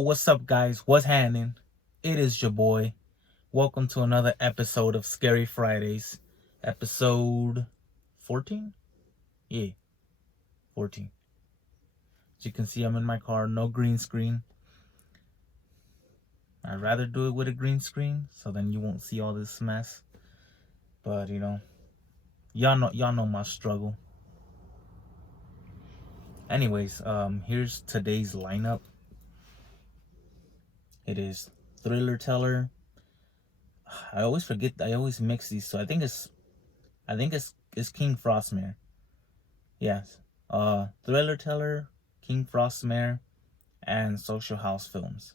what's up, guys? What's happening? It is your boy. Welcome to another episode of Scary Fridays. Episode 14? Yeah, 14. As you can see, I'm in my car. No green screen. I'd rather do it with a green screen, so then you won't see all this mess. But, y'all know my struggle. Anyways, here's today's lineup. It is Thriller Teller. I always forget. I always mix these. So I think it's King Frostmare. Yes. Thriller Teller, King Frostmare, and Social House Films.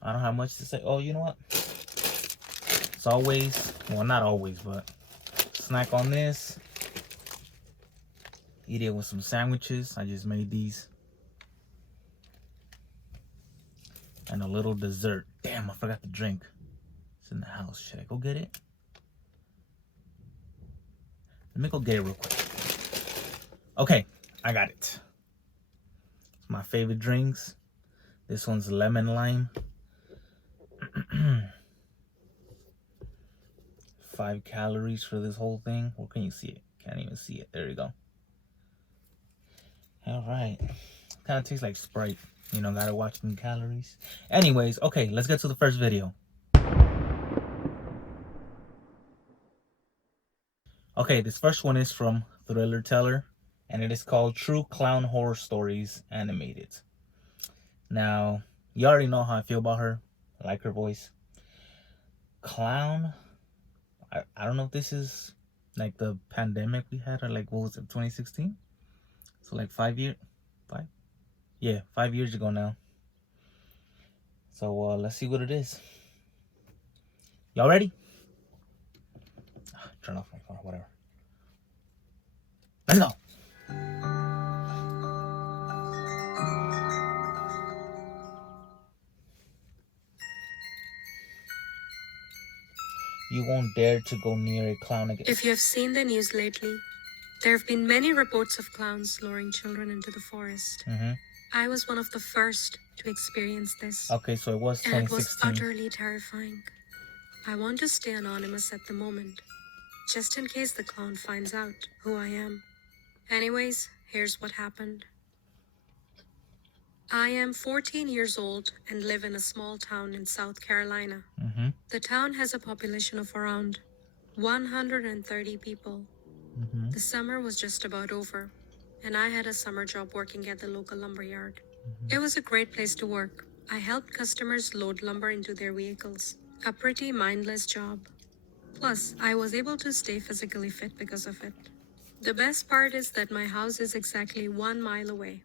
I don't have much to say. Oh, you know what? It's always, well, not always, but snack on this. Eat it with some sandwiches. I just made these. And a little dessert. Damn, I forgot the drink. It's in the house. Should I go get it? Let me go get it real quick. Okay, I got it. It's my favorite drinks. This one's lemon lime. 5 calories for this whole thing. Where can you see it? Can't even see it. There you go. All right. Kind of tastes like Sprite. You know, gotta watch them calories. Anyways, okay, let's get to the first video. Okay, this first one is from Thriller Teller, and it is called True Clown Horror Stories Animated. Now, you already know how I feel about her. I like her voice. Clown, I don't know if this is like the pandemic we had, or like, what was it, 2016? So like 5 years? 5? Yeah, 5 years ago now. So let's see what it is. Y'all ready? Turn off my phone, whatever. Let's go. You won't dare to go near a clown again. If you have seen the news lately, there have been many reports of clowns luring children into the forest. I was one of the first to experience this. Okay, so it was 2016. And it was utterly terrifying. I want to stay anonymous at the moment, just in case the clown finds out who I am. Anyways, here's what happened. I am 14 years old and live in a small town in South Carolina. The town has a population of around 130 people. The summer was just about over, and I had a summer job working at the local lumber yard. It was a great place to work. I helped customers load lumber into their vehicles. A pretty mindless job. Plus, I was able to stay physically fit because of it. The best part is that my house is exactly 1 mile away.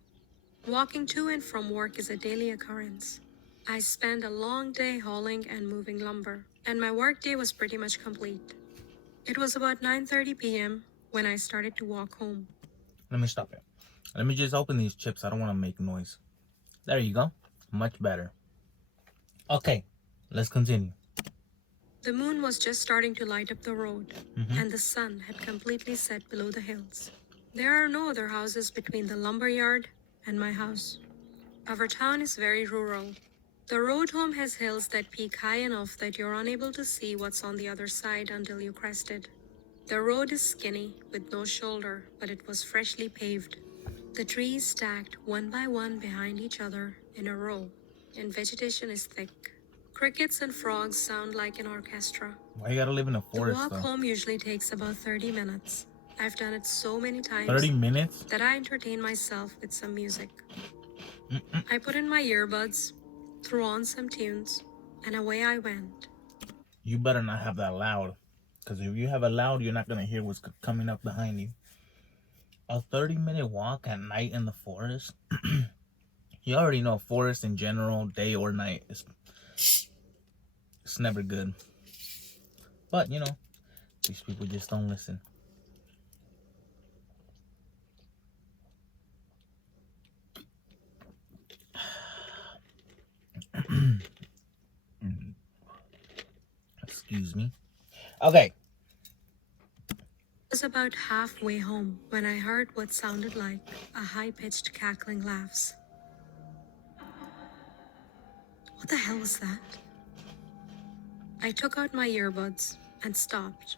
Walking to and from work is a daily occurrence. I spent a long day hauling and moving lumber, and my workday was pretty much complete. It was about 9:30 p.m. when I started to walk home. Let me stop it. Let me just open these chips. I don't want to make noise. There you go. Much better. Okay, let's continue. The moon was just starting to light up the road, and the sun had completely set below the hills. There are no other houses between the lumber yard and my house. Our town is very rural. The road home has hills that peak high enough that you're unable to see what's on the other side until you crest it. The road is skinny with no shoulder, but it was freshly paved. The trees stacked one by one behind each other in a row, and vegetation is thick. Crickets and frogs sound like an orchestra. Why you gotta live in a forest, The walk home usually takes about 30 minutes. I've done it so many times 30 minutes? that I entertain myself with some music. I put in my earbuds, threw on some tunes, and away I went. You better not have that loud, because if you have it loud, you're not gonna hear what's coming up behind you. A 30-minute walk at night in the forest. You already know forest in general, day or night, it's never good. But you know, these people just don't listen. Excuse me. Okay. was about halfway home when I heard what sounded like a high-pitched cackling laughs. What the hell was that? I took out my earbuds and stopped.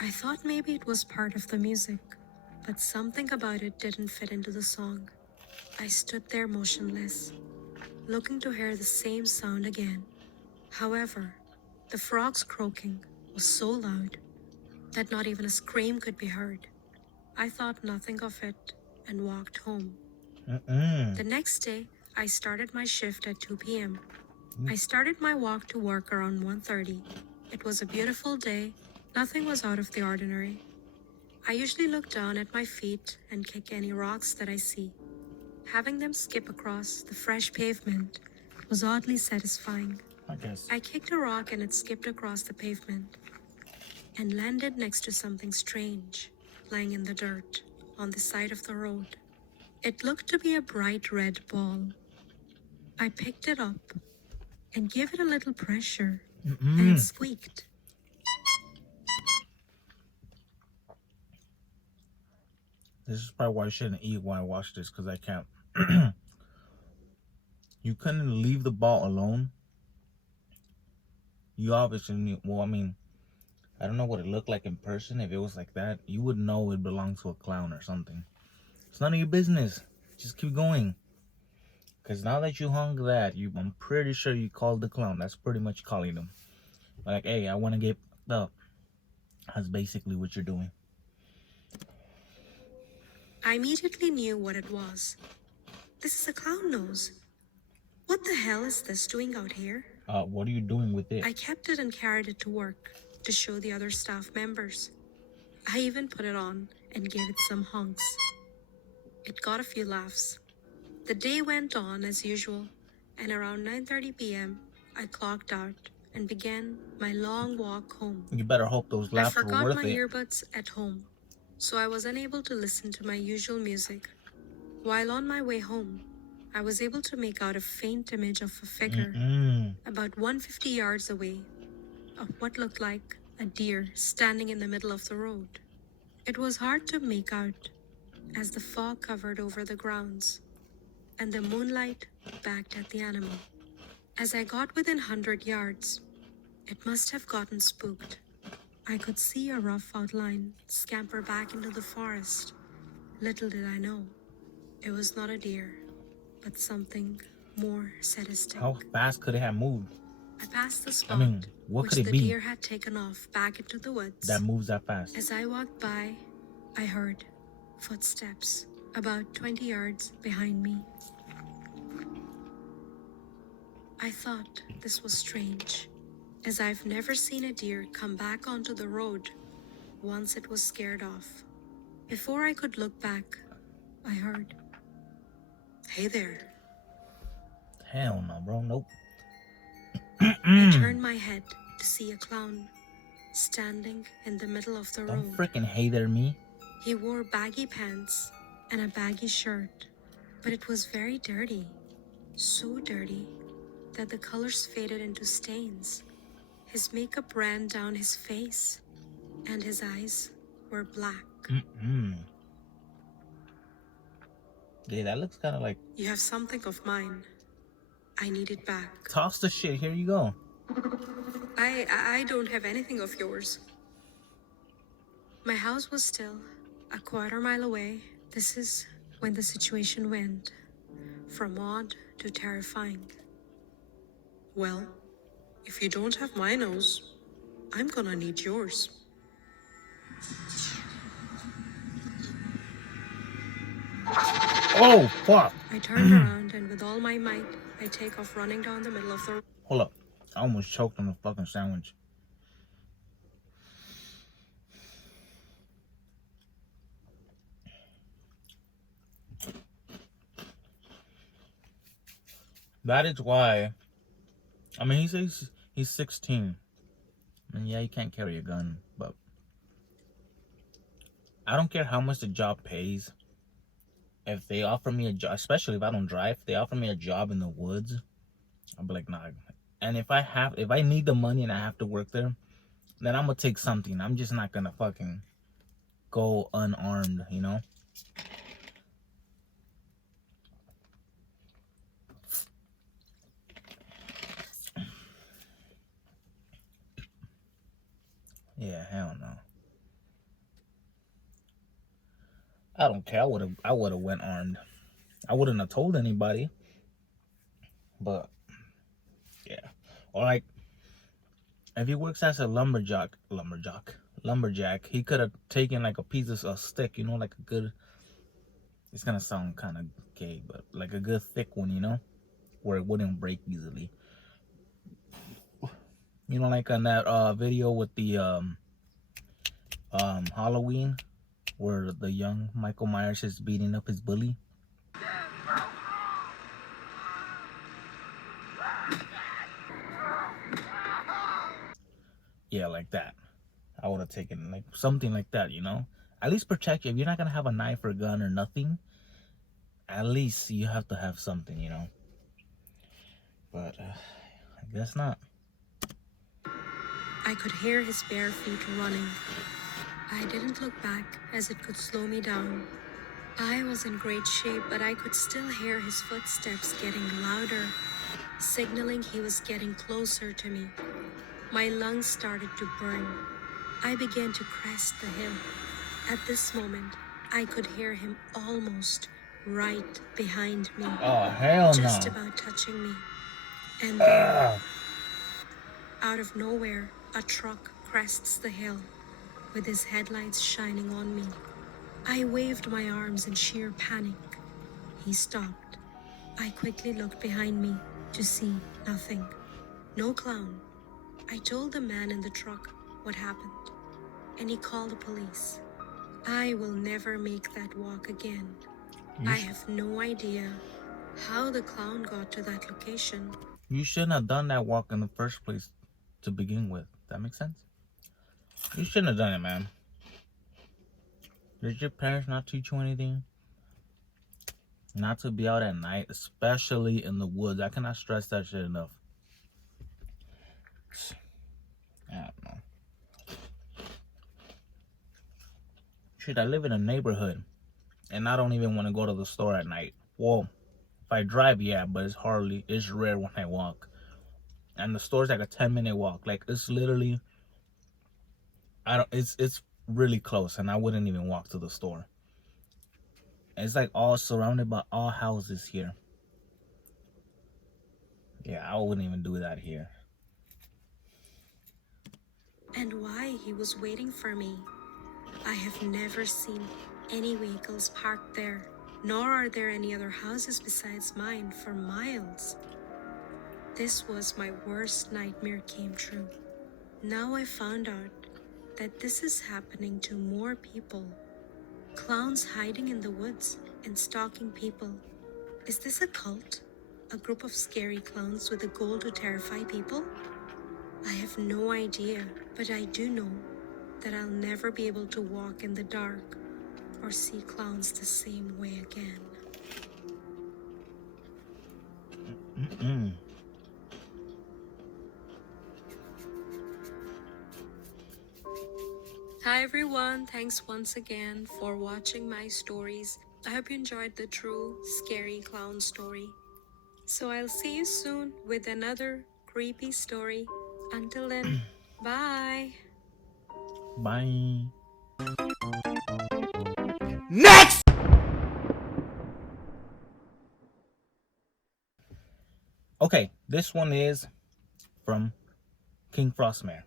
I thought maybe it was part of the music, but something about it didn't fit into the song. I stood there motionless, looking to hear the same sound again. However, the frogs croaking was so loud that not even a scream could be heard. I thought nothing of it and walked home. The next day, I started my shift at 2 p.m. I started my walk to work around 1:30. It was a beautiful day. Nothing was out of the ordinary. I usually look down at my feet and kick any rocks that I see. Having them skip across the fresh pavement was oddly satisfying. I kicked a rock and it skipped across the pavement and landed next to something strange lying in the dirt on the side of the road. It looked to be a bright red ball. I picked it up and gave it a little pressure, and it squeaked. This is probably why I shouldn't eat while I watch this, because I can't. You couldn't leave the ball alone. You obviously knew. Well, I mean, I don't know what it looked like in person. If it was like that, you would know it belonged to a clown or something. It's none of your business. Just keep going. Because now that you hung that, I'm pretty sure you called the clown. That's pretty much calling them. Like, hey, I want to get up. That's basically what you're doing. I immediately knew what it was. This is a clown nose. What the hell is this doing out here? What are you doing with it? I kept it and carried it to work to show the other staff members. I even put it on and gave it some honks. It got a few laughs. The day went on as usual, and around 9:30 p.m., I clocked out and began my long walk home. You better hope those laughs were worth it. I forgot my earbuds at home, so I was unable to listen to my usual music. While on my way home, I was able to make out a faint image of a figure about 150 yards away of what looked like a deer standing in the middle of the road. It was hard to make out as the fog covered over the grounds and the moonlight backed at the animal. As I got within 100 yards, it must have gotten spooked. I could see a rough outline scamper back into the forest. Little did I know, it was not a deer, but something more sadistic. How fast could it have moved? I passed the spot what which could it the be deer had taken off back into the woods. that moves that fast? As I walked by, I heard footsteps about 20 yards behind me. I thought this was strange, as I've never seen a deer come back onto the road once it was scared off. Before I could look back, I heard, "Hey there." Hell no, bro. Nope. I turned my head to see a clown standing in the middle of the road. Don't freaking hey there, me. He wore baggy pants and a baggy shirt, but it was very dirty. So dirty that the colors faded into stains. His makeup ran down his face, and his eyes were black. Yeah, that looks kind of like... "You have something of mine. I need it back." Toss the shit. Here you go. I don't have anything of yours. My house was still a quarter mile away. This is when the situation went from odd to terrifying. "Well, if you don't have my nose, I'm gonna need yours." Oh, fuck. I turned around and with all my might, I take off running down the middle of the road. Hold up. I almost choked on the fucking sandwich. That is why... I mean, he says he's 16. And yeah, you can't carry a gun, but... I don't care how much the job pays. If they offer me a job, especially if I don't drive, if they offer me a job in the woods, I'll be like, nah. And if I need the money and I have to work there, then I'm gonna take something. I'm just not gonna fucking go unarmed, you know? Yeah, hell no. I don't care. I would have went armed. I wouldn't have told anybody. But yeah. Or like if he works as a lumberjack, he could have taken like a piece of a stick, you know, like a good, it's gonna sound kind of gay, but like a good thick one, you know, where it wouldn't break easily. You know, like on that video with the Halloween, where the young Michael Myers is beating up his bully. Yeah, like that. I would have taken like something like that, you know. At least protect you. If you're not gonna have a knife or a gun or nothing, at least you have to have something, you know. But I guess not. I could hear his bare feet running. I didn't look back as it could slow me down. I was in great shape, but I could still hear his footsteps getting louder, signaling he was getting closer to me. My lungs started to burn. I began to crest the hill. At this moment, I could hear him almost right behind me. Oh, hell no. Just about touching me. And then, out of nowhere, a truck crests the hill with his headlights shining on me. I waved my arms in sheer panic. He stopped. I quickly looked behind me to see nothing. No clown. I told the man in the truck what happened, and he called the police. I will never make that walk again. I have no idea how the clown got to that location. You shouldn't have done that walk in the first place to begin with. That makes sense? You shouldn't have done it, man. Did your parents not teach you anything? Not to be out at night, especially in the woods. I cannot stress that shit enough. I don't know. Shit, I live in a neighborhood, and I don't even want to go to the store at night. Well, if I drive, yeah, but it's rare when I walk. And the store's like a 10-minute walk. Like, it's literally, it's really close, and I wouldn't even walk to the store. It's like all surrounded by all houses here. Yeah, I wouldn't even do that here. And why he was waiting for me. I have never seen any vehicles parked there, nor are there any other houses besides mine for miles. This was my worst nightmare came true. Now I found out that this is happening to more people. Clowns hiding in the woods and stalking people. Is this a cult? A group of scary clowns with a goal to terrify people? I have no idea, but I do know that I'll never be able to walk in the dark or see clowns the same way again. Hi everyone, thanks once again for watching my stories. I hope you enjoyed the true scary clown story. So I'll see you soon with another creepy story. Until then, bye. Bye. Next! Okay, this one is from King Frostmare.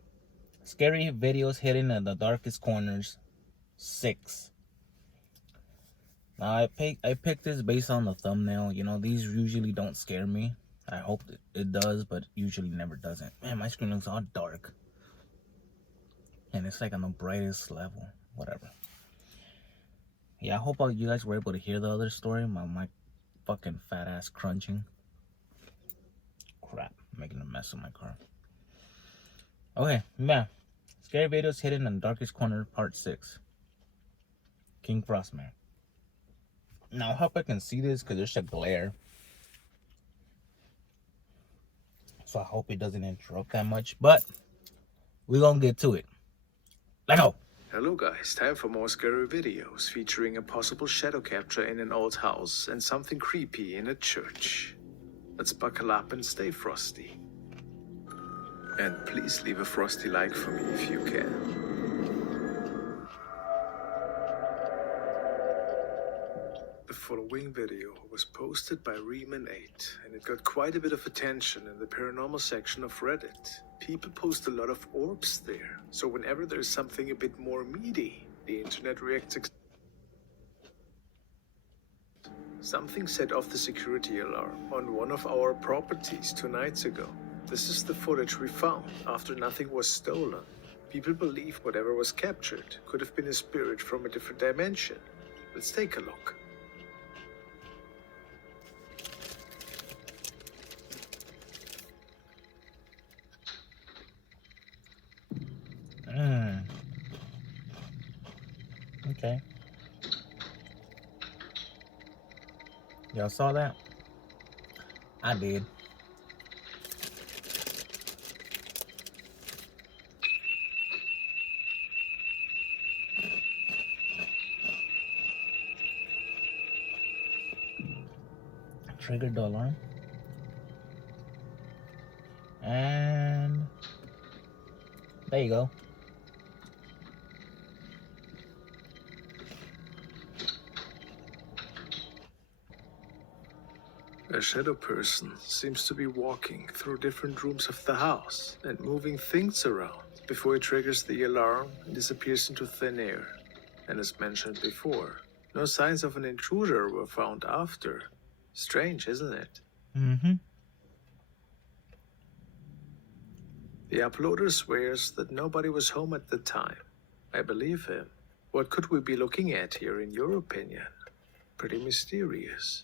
Scary videos hidden in the darkest corners 6. Now I picked this based on the thumbnail. You know, these usually don't scare me. I hope it does, but usually never doesn't. Man, my screen looks all dark. And it's like on the brightest level. Whatever. Yeah, I hope you guys were able to hear the other story. My fucking fat ass crunching. Crap, I'm making a mess of my car. Okay, yeah. Scary videos hidden in the darkest corner, part 6. King Frostmare. Now, I hope I can see this because there's a glare. So I hope it doesn't interrupt that much. But we're going to get to it. Let's go. Hello guys, time for more scary videos featuring a possible shadow capture in an old house and something creepy in a church. Let's buckle up and stay frosty. And please leave a frosty like for me if you can. The following video was posted by Riemann8 and it got quite a bit of attention in the paranormal section of Reddit. People post a lot of orbs there, so whenever there's something a bit more meaty, the internet reacts. Something set off the security alarm on one of our properties 2 nights ago. This is the footage we found after nothing was stolen. People believe whatever was captured could have been a spirit from a different dimension. Let's take a look. Okay. Y'all saw that? I did. Triggered the alarm. And there you go. A shadow person seems to be walking through different rooms of the house and moving things around before it triggers the alarm and disappears into thin air. And as mentioned before, no signs of an intruder were found after. Strange, isn't it? Mm-hmm. The uploader swears that nobody was home at the time. I believe him. What could we be looking at here in your opinion? Pretty mysterious.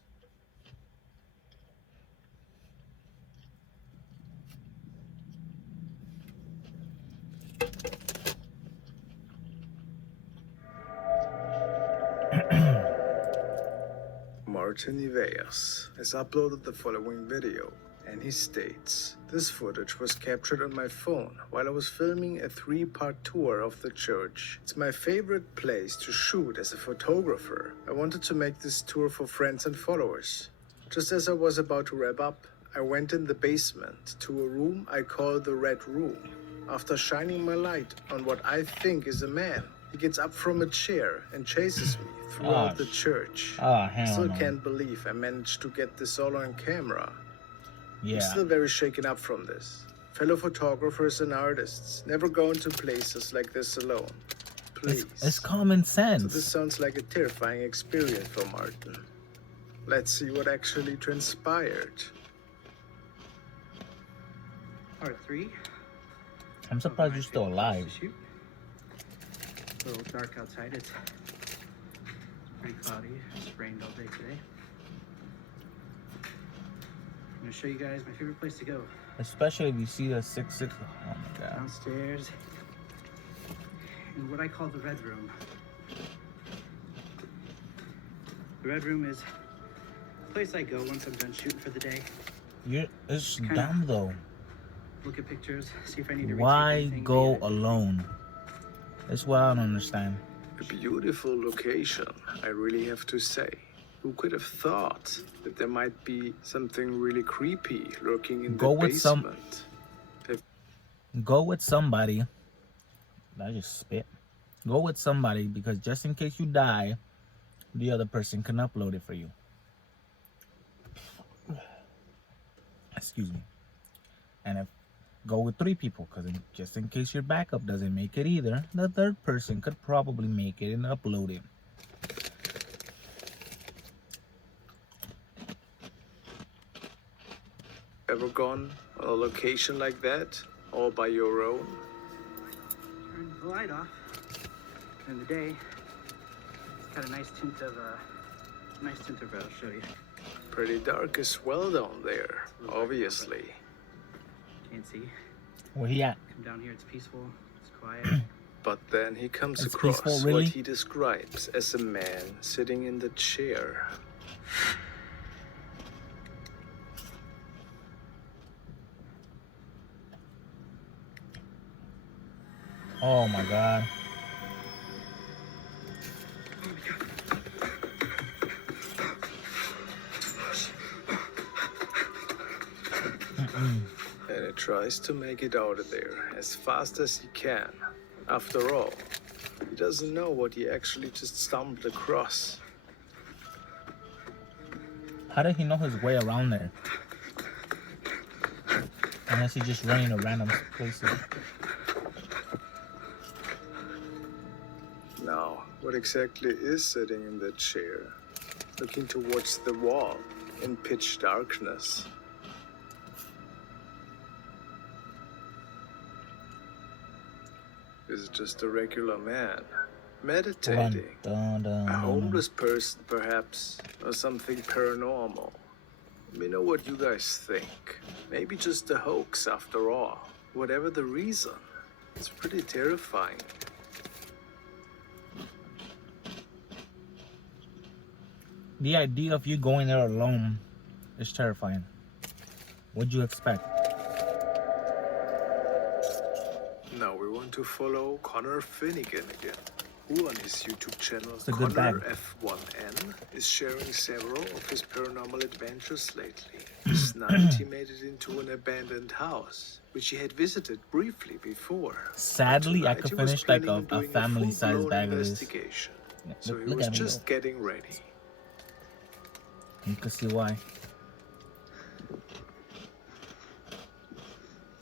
Martin Iveas has uploaded the following video, and he states, "This footage was captured on my phone while I was filming a 3-part tour of the church. It's my favorite place to shoot as a photographer. I wanted to make this tour for friends and followers. Just as I was about to wrap up, I went in the basement to a room I call the Red Room. After shining my light on what I think is a man, he gets up from a chair and chases me throughout the church. I still can't believe I managed to get this all on camera. Yeah. I'm still very shaken up from this. Fellow photographers and artists never go into places like this alone. Please." It's common sense. So this sounds like a terrifying experience for Martin. Let's see what actually transpired. Part 3. I'm surprised you're still alive. A little dark outside. It's pretty cloudy. It's rained all day today. I'm gonna show you guys my favorite place to go. Especially if you see the 666. Oh my god. Downstairs in what I call the Red Room. The Red Room is a place I go once I'm done shooting for the day. It's dumb though. Look at pictures, see if I need to Why go alone? That's what I don't understand. A beautiful location, I really have to say. Who could have thought that there might be something really creepy lurking in the basement? Go with somebody. I just spit. Go with somebody because just in case you die, the other person can upload it for you. Excuse me. And go with 3 people because just in case your backup doesn't make it either, the third person could probably make it and upload it. Ever gone on a location like that, all by your own? Turn the light off during the day. It's got a nice tint of red. I'll show you. Pretty dark as well down there, obviously. Can't see. Where he at? Come down here, it's peaceful, it's quiet. But then he comes It's across peaceful, really? what he describes as a man sitting in the chair. Oh my god. tries to make it out of there as fast as he can. After all, he doesn't know what he actually just stumbled across. How did he know his way around there? Unless he's just running to random places. Now, what exactly is sitting in that chair, looking towards the wall in pitch darkness? Is it just a regular man, meditating? A homeless person, perhaps, or something paranormal? Let me know what you guys think. Maybe just a hoax after all. Whatever the reason, it's pretty terrifying. The idea of you going there alone is terrifying. What'd you expect? Now we want to follow Connor Finnegan again, who on his YouTube channel, It's a good Connor bag. F1N, is sharing several of his paranormal adventures lately. This night he made it into an abandoned house, which he had visited briefly before. Sadly, I Tonight could he was finish like planning on a doing family-sized full-blown bag of this. investigation. Yeah, So he look was at me just go. getting ready. You can see why.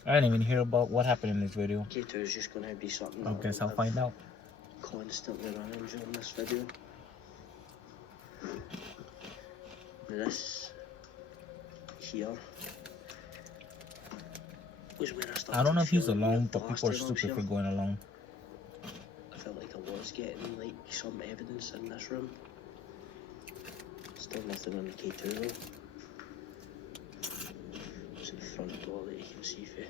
I didn't even hear about what happened in this video. K2 is just going to be something I guess I'll find out. constantly running during this video. This here was where I started. I don't know if he's feeling alone, weird but people are blasted stupid up for here. going alone. I felt like I was getting like some evidence in this room. Still nothing on the K2 though. It's the front door that you can see through.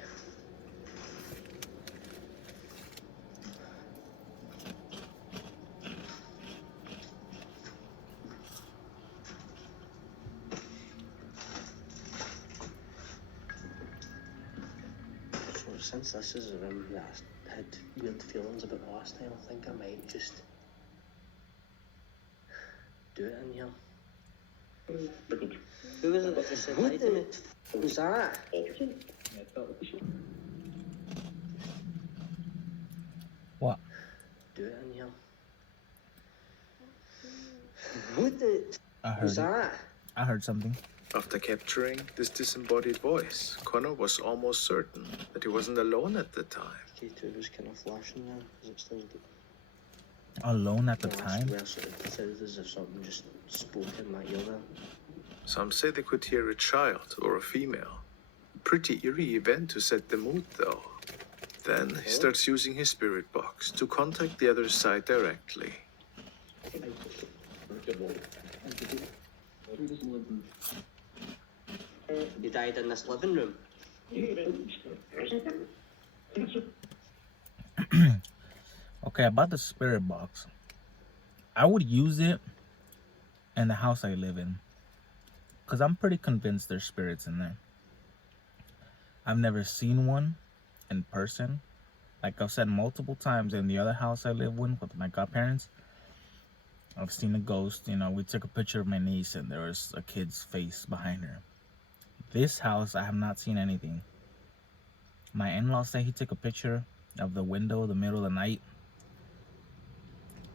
Since this is a room that I had weird feelings about the last time, I think I might just do it in here. Who was it that just said hi to me? What was that? What? Do it in here. What the? I heard Was it. that? I heard something. After capturing this disembodied voice, Connor was almost certain that he wasn't alone at the time. K2 was kind of flashing there. Is it still? Alone at the No, I time? swear, so it sounded as if something just spoke in my ear there. Some say they could hear a child or a female. A pretty eerie event to set the mood, though. Then he starts using his spirit box to contact the other side directly. You died in this living room. Okay, about the spirit box. I would use it in the house I live in. Because I'm pretty convinced there's spirits in there. I've never seen one in person. Like I've said multiple times, in the other house I live with my godparents, I've seen a ghost. You know, we took a picture of my niece and there was a kid's face behind her. This house, I have not seen anything. My in-law said he took a picture of the window in the middle of the night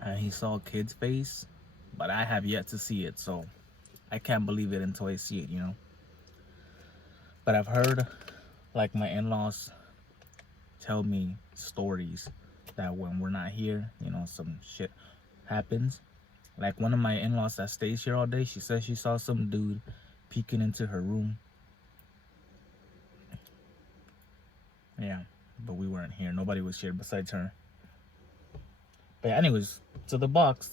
and he saw a kid's face, but I have yet to see it, so I can't believe it until I see it, you know. But I've heard, like, my in-laws tell me stories that when we're not here, you know, some shit happens. Like one of my in-laws that stays here all day, she says she saw some dude peeking into her room. Yeah, but we weren't here. Nobody was here besides her. But anyways, so the box,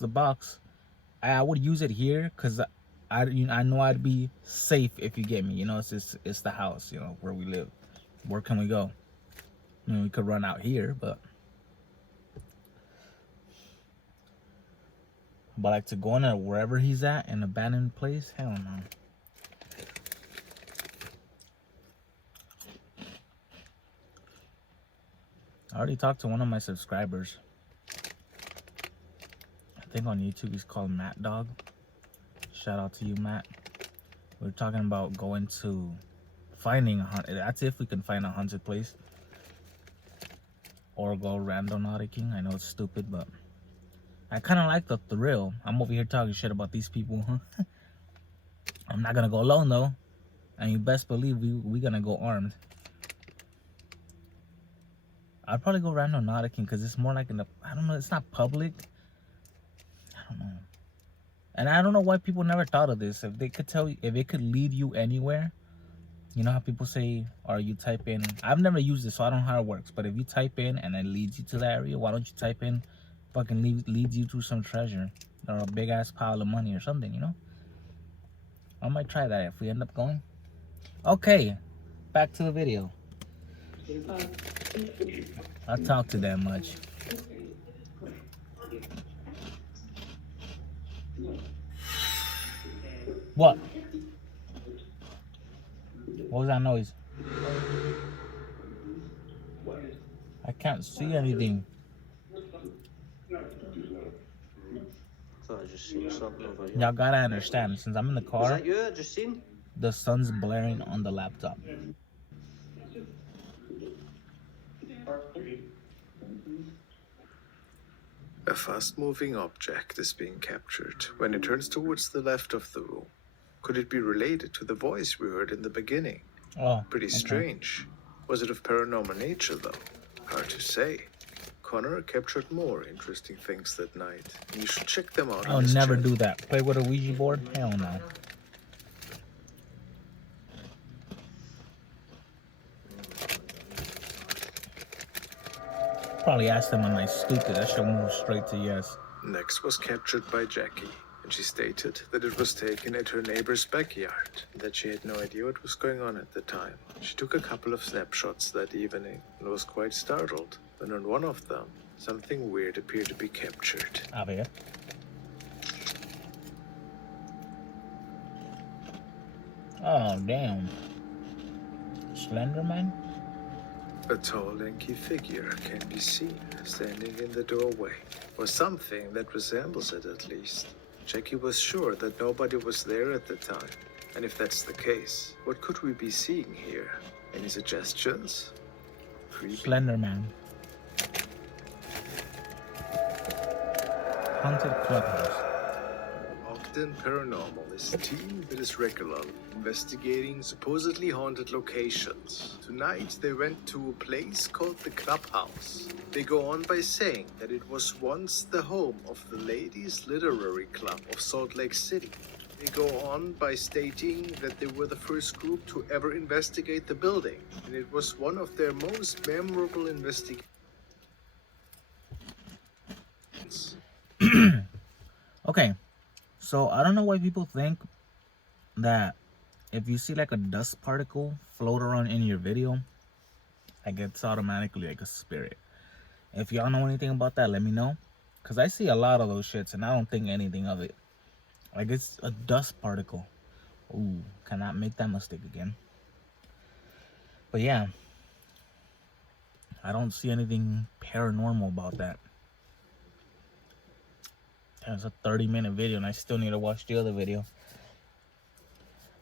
I would use it here because I know I'd be safe, if you get me. You know, it's the house, you know, where we live. Where can we go? I mean, we could run out here, but like to go in wherever he's at, an abandoned place, hell no. I already talked to one of my subscribers. I think on YouTube he's called Matt Dog. Shout out to you, Matt. We were talking about going to finding a haunted. That's if we can find a haunted place. Or go randonauticking. I know it's stupid, but I kind of like the thrill. I'm over here talking shit about these people, huh? I'm not gonna go alone though, and you best believe we gonna go armed. I'd probably go randonauticking because it's more like I don't know. It's not public. I don't know, and I don't know why people never thought of this. If they could tell you, if it could lead you anywhere. You know how people say, or you type in, I've never used it, so I don't know how it works. But if you type in and it leads you to that area, why don't you type in fucking leads you to some treasure or a big ass pile of money or something, you know? I might try that if we end up going. Okay, back to the video. I talk to that much. What? What was that noise? I can't see anything. Thought I just seen something over here. Y'all gotta understand, since I'm in the Was car, that you I just seen? the sun's blaring on the laptop. A fast-moving object is being captured when it turns towards the left of the room. Could it be related to the voice we heard in the beginning? Oh, Pretty okay. strange. Was it of paranormal nature, though? Hard to say. Connor captured more interesting things that night, and you should check them out. I'll never do that. Play with a Ouija board? Hell no. Probably asked them, am I stupid? That should move straight to yes. Next was captured by Jackie, and she stated that it was taken at her neighbor's backyard, and that she had no idea what was going on at the time. She took a couple of snapshots that evening and was quite startled when on one of them, something weird appeared to be captured. A ver. Oh, damn. Slenderman? A tall, lanky figure can be seen standing in the doorway, or something that resembles it at least. Jackie was sure that nobody was there at the time, and if that's the case, what could we be seeing here? Any suggestions? Creepy. Slenderman. Haunted clubhouse. Ogden Paranormal is a team that is regularly investigating supposedly haunted locations. Tonight they went to a place called the Clubhouse. They go on by saying that it was once the home of the Ladies Literary Club of Salt Lake City. They go on by stating that they were the first group to ever investigate the building, and it was one of their most memorable investigations. Okay, so I don't know why people think that if you see like a dust particle float around in your video, like it's automatically like a spirit. If y'all know anything about that, let me know. Because I see a lot of those shits and I don't think anything of it. Like it's a dust particle. Ooh, cannot make that mistake again. But yeah, I don't see anything paranormal about that. It's a 30-minute video and I still need to watch the other video.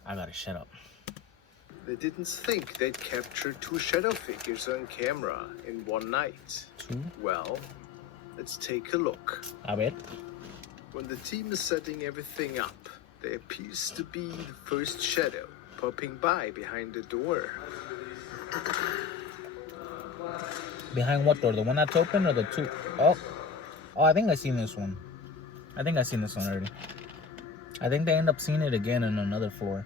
I gotta shut up. They didn't think they'd capture two shadow figures on camera in one night. Two? Well, let's take a look. A ver. When the team is setting everything up, there appears to be the first shadow popping by behind the door. Behind what door? The one that's open or the two? Oh, I think I seen this one. I think I seen this one already. I think they end up seeing it again on another floor.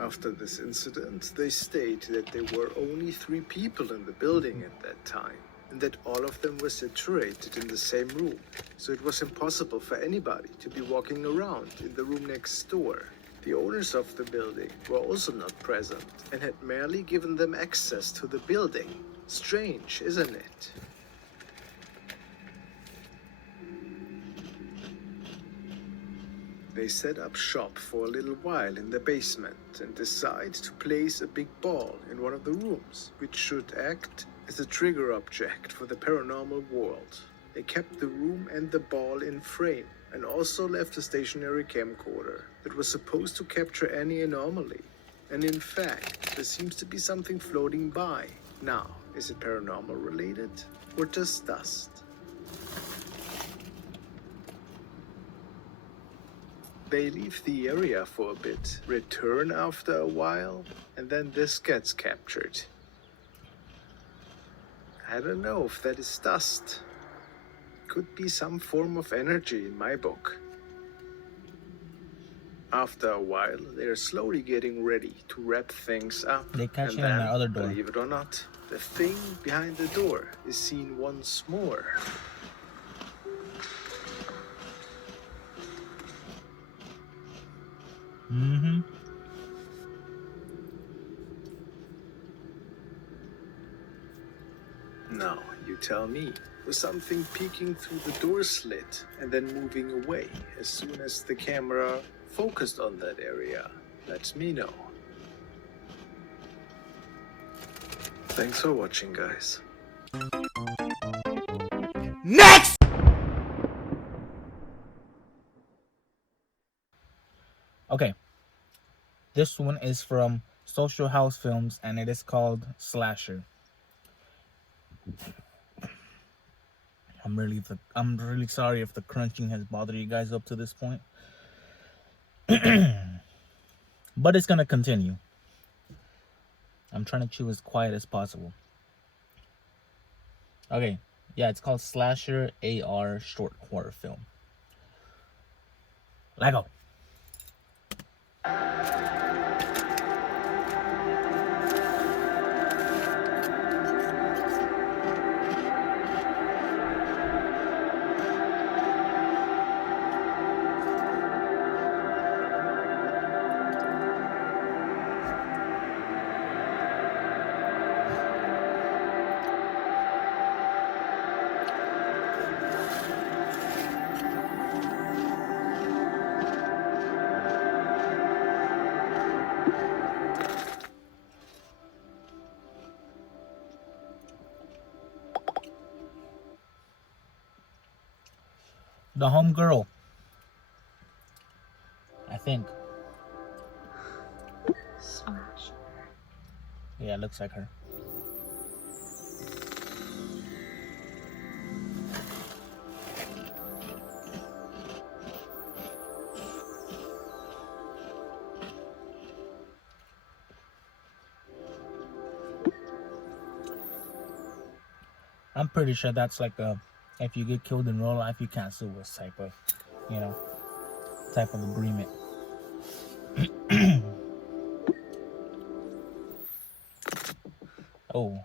After this incident, they state that there were only 3 people in the building at that time, and that all of them were situated in the same room, so it was impossible for anybody to be walking around in the room next door. The owners of the building were also not present and had merely given them access to the building. Strange, isn't it? They set up shop for a little while in the basement and decide to place a big ball in one of the rooms, which should act as a trigger object for the paranormal world. They kept the room and the ball in frame and also left a stationary camcorder that was supposed to capture any anomaly. And in fact, there seems to be something floating by. Now, is it paranormal related or just dust? They leave the area for a bit, return after a while, and then this gets captured. I don't know if that is dust. Could be some form of energy in my book. After a while, they're slowly getting ready to wrap things up. They catch And it in then, the other door. believe it or not, the thing behind the door is seen once more. Mm-hmm. Now, you tell me, was something peeking through the door slit and then moving away as soon as the camera focused on that area? Let me know. Thanks for watching, guys. Next! Okay. This one is from Social House Films, and it is called Slasher. I'm really sorry if the crunching has bothered you guys up to this point. But it's gonna continue. I'm trying to chew as quiet as possible. Okay, yeah, it's called Slasher AR Short Horror Film. Lego. The homegirl. I think. Slash. Yeah, it looks like her. I'm pretty sure that's like a, if you get killed in real life, you can't sue us type of, type of agreement. Oh.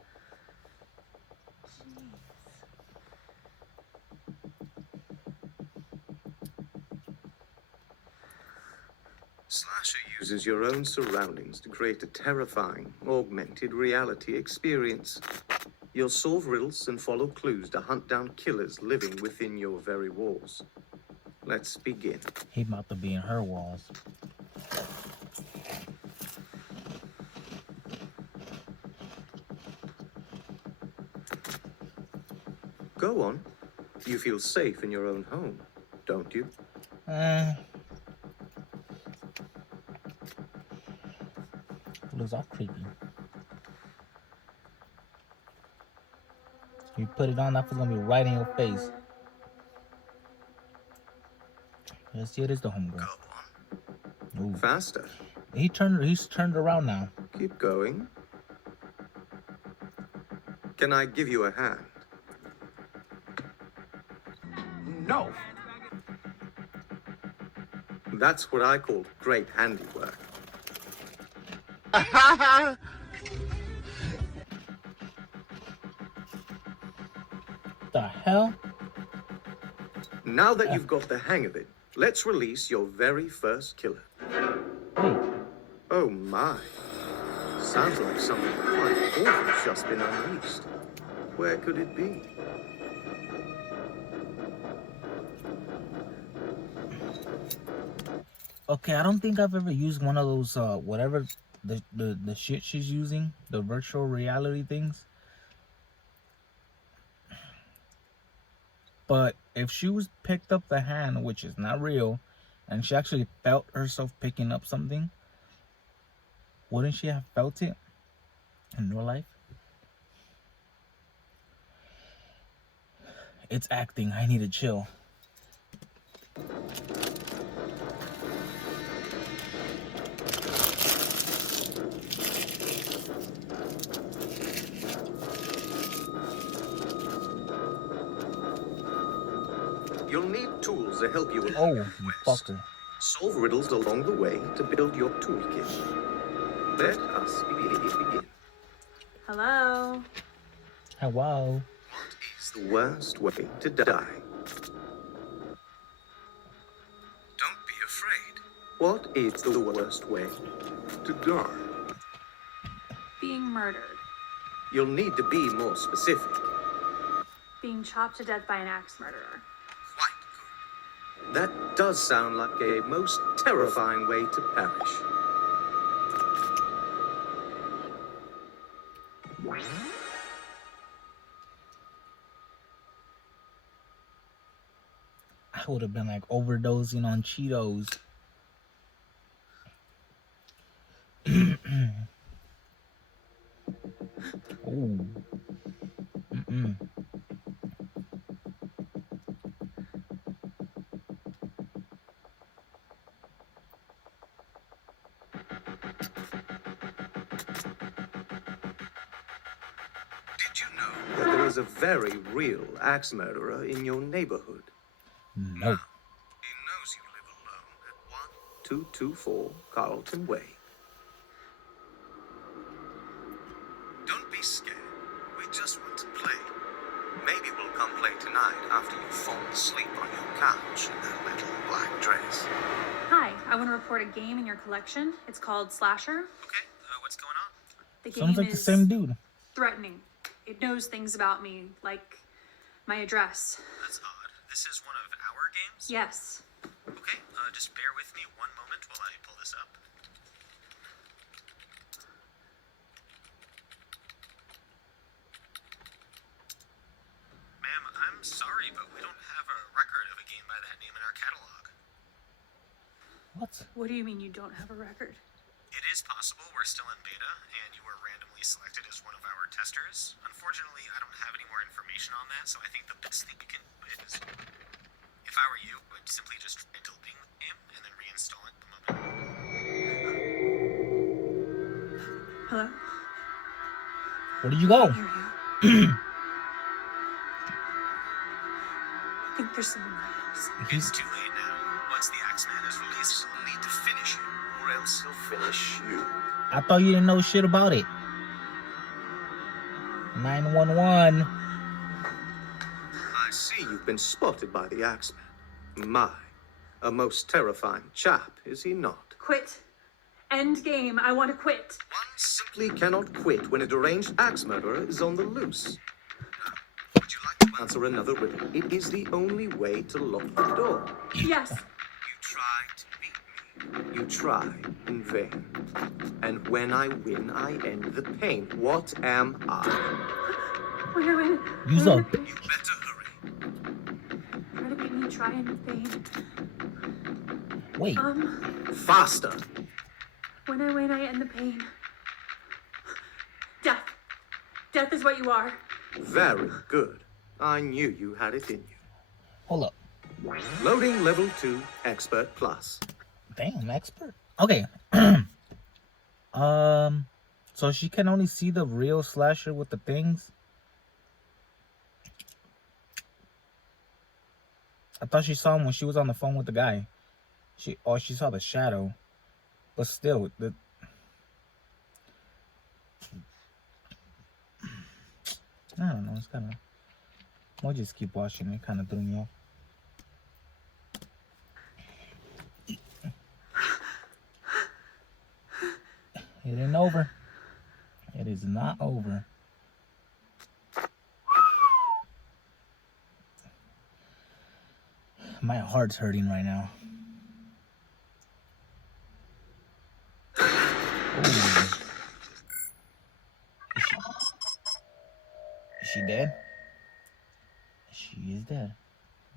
Slasher uses your own surroundings to create a terrifying, augmented reality experience. You'll solve riddles and follow clues to hunt down killers living within your very walls. Let's begin. He about to be in her walls. Go on. You feel safe in your own home, don't you? Looks all creepy. You put it on, that was gonna be right in your face. Let's see, it is the homegirl. Go on. Ooh. Faster. He's turned around now. Keep going. Can I give you a hand? No! That's what I call great handiwork. The hell? Now that you've got the hang of it, let's release your very first killer. Wait. Oh my. Sounds like something quite awful's just been unleashed. Where could it be? Okay, I don't think I've ever used one of those whatever the shit she's using, the virtual reality things. But if she was picked up the hand, which is not real, and she actually felt herself picking up something, wouldn't she have felt it in real life? It's acting. I need to chill. You'll need tools to help you along Oh, your you quest. fucker. Solve riddles along the way to build your toolkit. Let us begin. Hello? Hello. What is the worst way to die? Don't be afraid. What is the worst way to die? Being murdered. You'll need to be more specific. Being chopped to death by an axe murderer. Quite good. That does sound like a most terrifying way to perish. I would have been like overdosing on Cheetos. Oh. Mm-mm. Did you know that there is a very real axe murderer in your neighborhood? No. He knows you live alone at 1224 Carlton Way. Don't be scared. We just want to play. Maybe we'll come play tonight after you've fallen asleep on your couch in that little black dress. Hi, I want to report a game in your collection. It's called Slasher. Okay, what's going on? The game Sounds like the is same dude. threatening. It knows things about me, like my address. That's odd. This is one of our games? Yes. Okay, just bear with me one moment while I pull this up. Ma'am, I'm sorry, but we don't have a record of a game by that name in our catalog. What? What do you mean you don't have a record? It is possible we're still in beta, and you were randomly selected as one of our testers. Unfortunately, I don't have any more information on that, so I think the best thing we can do is, if I were you, I would simply just try deleting the game and then reinstall it the moment. Hello? Where did you go? I hear you. I think there's someone in my house. It's too late now. Once the Axeman is released, we'll need to finish you, or else he'll finish you. I thought you didn't know shit about it. 911. I see you've been spotted by the Axeman. My, a most terrifying chap, is he not? Quit. End game. I want to quit. One simply cannot quit when a deranged axe murderer is on the loose. Now, would you like to answer another riddle? It is the only way to lock the door. Yes. You try to beat me. You try in vain. And when I win, I end the pain. What am I? Wait a minute. Use up. You better hurry. Try to beat me, try and fade. Wait. Faster. When I win, I end the pain. Death. Death is what you are. Very good. I knew you had it in you. Hold up. Loading level 2, Expert Plus. Damn, expert. Okay. So she can only see the real slasher with the things. I thought she saw him when she was on the phone with the guy. She saw the shadow. But still, I don't know. It's kind of. We'll just keep watching. It kind of threw me off. It ain't over. It is not over. My heart's hurting right now. Ooh. Is she dead? She is dead.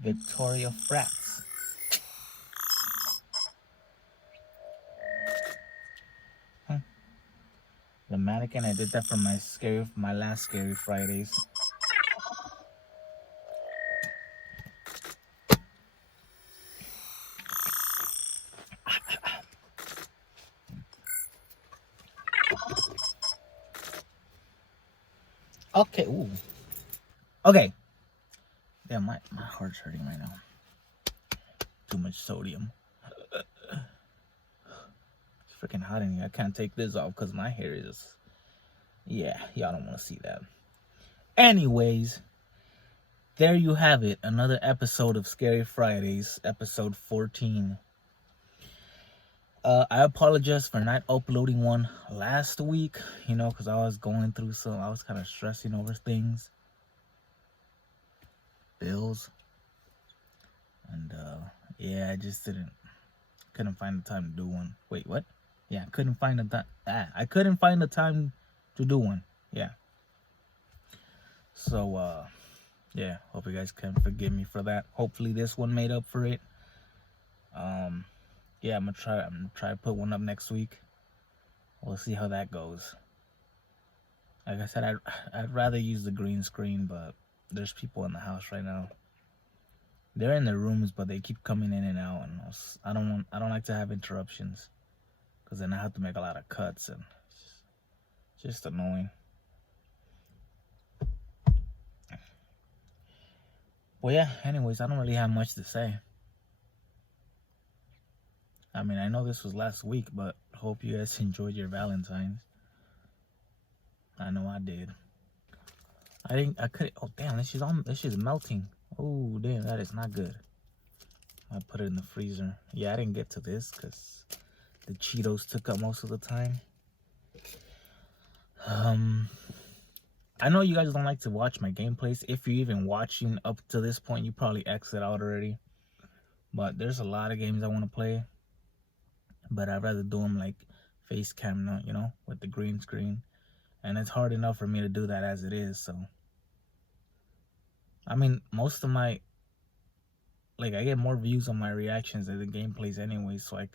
Victoria Frats. The mannequin, I did that for my last Scary Fridays. Okay, ooh. Okay. Yeah, my heart's hurting right now. Too much sodium. It's freaking hot in here. I can't take this off because my hair is... Yeah, y'all don't want to see that. Anyways, there you have it. Another episode of Scary Fridays, episode 14. I apologize for not uploading one last week, you know, because I was going through I was kind of stressing over things. Bills. And, yeah, I just couldn't find the time to do one. Wait, what? Yeah, I couldn't find the time to do one. Yeah. So, yeah, hope you guys can forgive me for that. Hopefully this one made up for it. Yeah, I'm gonna try to put one up next week. We'll see how that goes. Like I said, I'd rather use the green screen, but there's people in the house right now. They're in their rooms, but they keep coming in and out, and I don't like to have interruptions, because then I have to make a lot of cuts, and it's just annoying. Well, yeah, anyways, I don't really have much to say. I mean, I know this was last week, but hope you guys enjoyed your Valentine's. I know I did. I could. Oh damn! This shit's melting. Oh damn! That is not good. I put it in the freezer. Yeah, I didn't get to this because the Cheetos took up most of the time. I know you guys don't like to watch my gameplays. If you're even watching up to this point, you probably exit out already. But there's a lot of games I want to play. But I'd rather do them like face cam, you know, with the green screen. And it's hard enough for me to do that as it is, so. I mean, most of my, like, I get more views on my reactions than the gameplays anyway, so, like,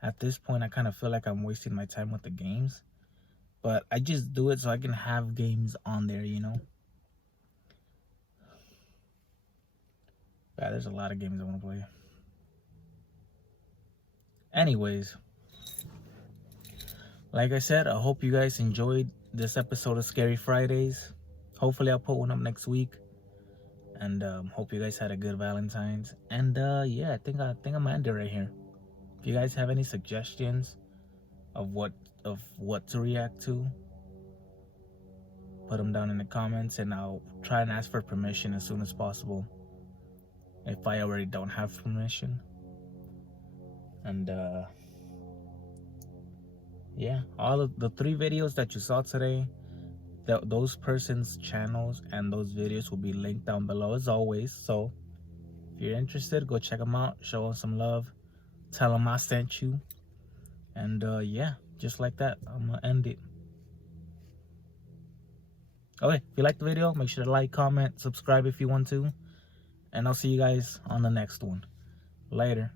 at this point, I kind of feel like I'm wasting my time with the games. But I just do it so I can have games on there, you know? Yeah, there's a lot of games I want to play. Anyways, like I said, I hope you guys enjoyed this episode of Scary Fridays. Hopefully I'll put one up next week. And hope you guys had a good Valentine's. And yeah, I think I'm gonna end it right here. If you guys have any suggestions of what to react to, put them down in the comments, and I'll try and ask for permission as soon as possible, if I already don't have permission. And yeah, all of the 3 videos that you saw today, those persons' channels and those videos will be linked down below as always. So if you're interested, go check them out, show them some love, tell them I sent you. And yeah, just like that, I'm gonna end it. Okay, if you liked the video, make sure to like, comment, subscribe if you want to, and I'll see you guys on the next one. Later.